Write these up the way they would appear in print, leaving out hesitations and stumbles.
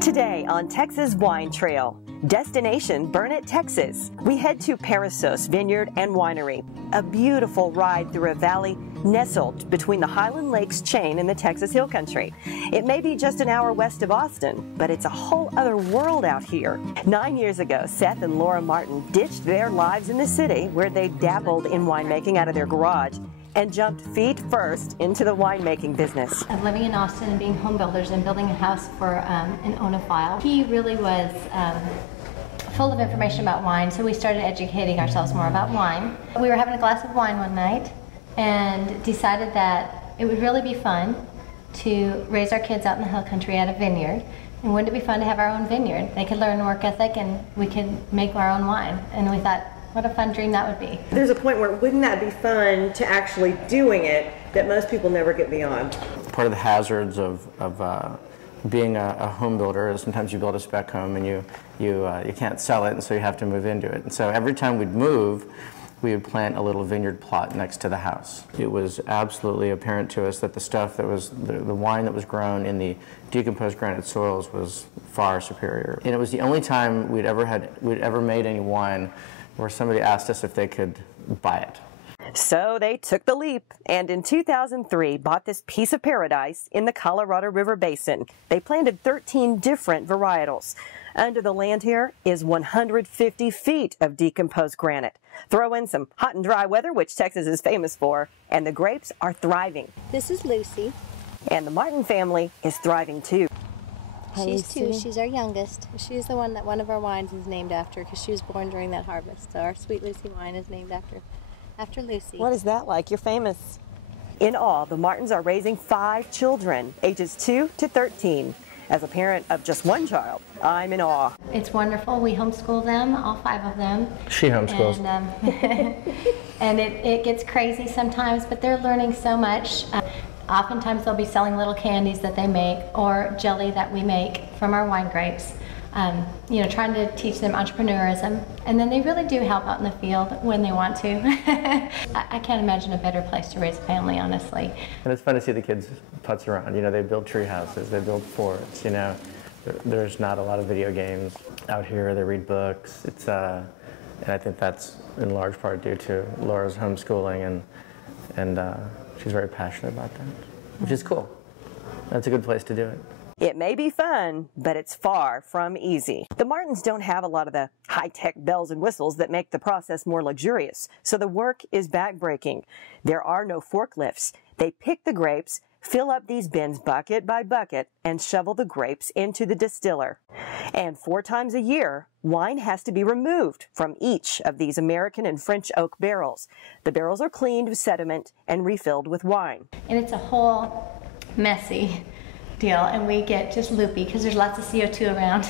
Today on Texas Wine Trail, destination Burnet, Texas, we head to Perissos Vineyard and Winery, a beautiful ride through a valley nestled between the Highland Lakes chain and the Texas Hill Country. It may be just an hour west of Austin, but it's a whole other world out here. 9 years ago, Seth and Laura Martin ditched their lives in the city where they dabbled in winemaking out of their garage and jumped feet first into the winemaking business. Living in Austin and being home builders and building a house for an ownophile, he really was full of information about wine, so we started educating ourselves more about wine. We were having a glass of wine one night and decided that it would really be fun to raise our kids out in the hill country at a vineyard. And wouldn't it be fun to have our own vineyard? They could learn work ethic and we could make our own wine. And we thought, what a fun dream that would be. There's a point where wouldn't that be fun to actually doing it that most people never get beyond? Part of the hazards of being a home builder is sometimes you build a spec home and you can't sell it, and so you have to move into it. And so every time we'd move, we would plant a little vineyard plot next to the house. It was absolutely apparent to us that the stuff that was, the wine that was grown in the decomposed granite soils was far superior. And it was the only time we'd ever made any wine where somebody asked us if they could buy it. So they took the leap and in 2003 bought this piece of paradise in the Colorado River Basin. They planted 13 different varietals. Under the land here is 150 feet of decomposed granite. Throw in some hot and dry weather, which Texas is famous for, and the grapes are thriving. This is Lucy. And the Martin family is thriving too. She's 2. She's our youngest. She's the one that one of our wines is named after because she was born during that harvest. So our Sweet Lucy wine is named after Lucy. What is that like? You're famous. In all, the Martins are raising 5 children, ages 2 to 13. As a parent of just one child, I'm in awe. It's wonderful. We homeschool them, all 5 of them. She homeschools. And, and it gets crazy sometimes, but they're learning so much. Oftentimes they'll be selling little candies that they make or jelly that we make from our wine grapes. You know, trying to teach them entrepreneurism, and then they really do help out in the field when they want to. I can't imagine a better place to raise a family, honestly. And it's fun to see the kids putz around. You know, they build tree houses, they build forts. You know, there's not a lot of video games out here. They read books. It's and I think that's in large part due to Laura's homeschooling, and she's very passionate about that, which is cool. That's a good place to do it. It may be fun, but it's far from easy. The Martins don't have a lot of the high-tech bells and whistles that make the process more luxurious, so the work is backbreaking. There are no forklifts. They pick the grapes, fill up these bins bucket by bucket, and shovel the grapes into the distiller. And 4 times a year, wine has to be removed from each of these American and French oak barrels. The barrels are cleaned with sediment and refilled with wine. And it's a whole messy deal, and we get just loopy because there's lots of CO2 around,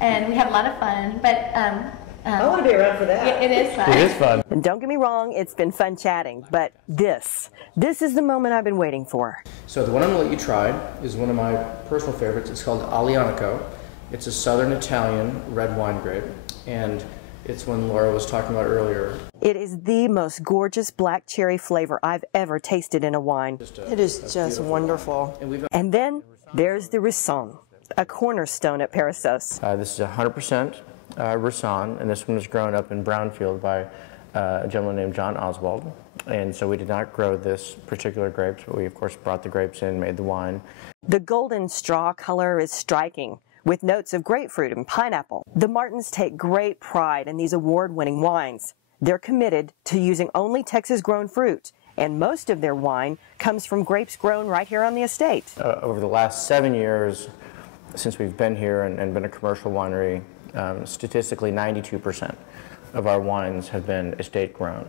and we have a lot of fun. But I want to be around for that. It is fun. It is fun. And don't get me wrong, it's been fun chatting, but this is the moment I've been waiting for. So the one I'm going to let you try is one of my personal favorites. It's called Aglianico. It's a southern Italian red wine grape, and it's one Laura was talking about earlier. It is the most gorgeous black cherry flavor I've ever tasted in a wine. It is just wonderful. And then there's the Risson, a cornerstone at Perissos. This is 100% Risson, and this one was grown up in Brownfield by a gentleman named John Oswald. And so we did not grow this particular grapes, but we of course brought the grapes in, made the wine. The golden straw color is striking, with notes of grapefruit and pineapple. The Martins take great pride in these award-winning wines. They're committed to using only Texas-grown fruit, and most of their wine comes from grapes grown right here on the estate. Over the last 7 years, since we've been here and been a commercial winery, statistically 92% of our wines have been estate grown.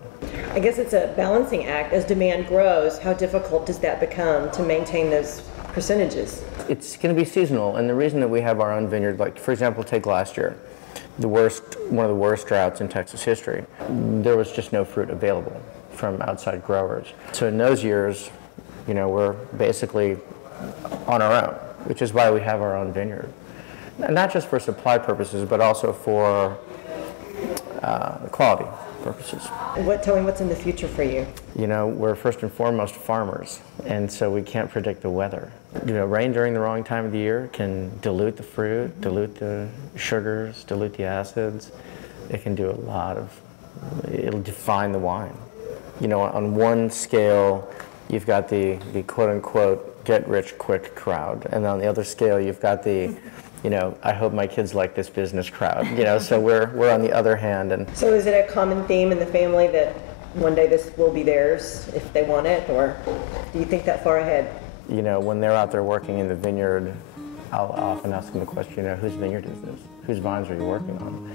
I guess it's a balancing act. As demand grows, how difficult does that become to maintain those percentages? It's going to be seasonal, and the reason that we have our own vineyard, like for example, take last year, one of the worst droughts in Texas history. There was just no fruit available from outside growers. So in those years, you know, we're basically on our own, which is why we have our own vineyard. Not just for supply purposes, but also for quality purposes. Tell me what's in the future for you? You know, we're first and foremost farmers, and so we can't predict the weather. rain during the wrong time of the year can dilute the fruit, dilute the sugars, dilute the acids. It can do a lot of, it'll define the wine. On one scale, you've got the quote-unquote get-rich-quick crowd, and on the other scale, you've got the, I hope my kids like this business crowd. So we're on the other hand. And so is it a common theme in the family that one day this will be theirs if they want it, or do you think that far ahead? When they're out there working in the vineyard, I'll often ask them the question, whose vineyard is this? Whose vines are you working on?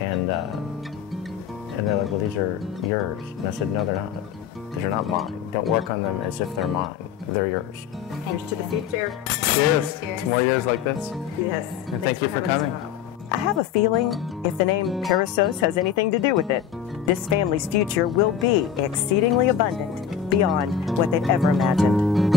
And they're like, well, these are yours. And I said, no, they're not. These are not mine. Don't work on them as if they're mine. They're yours. Here's to the future. Cheers. Cheers. To more years like this. Yes. And thank you for coming. I have a feeling if the name Perissos has anything to do with it, this family's future will be exceedingly abundant beyond what they've ever imagined.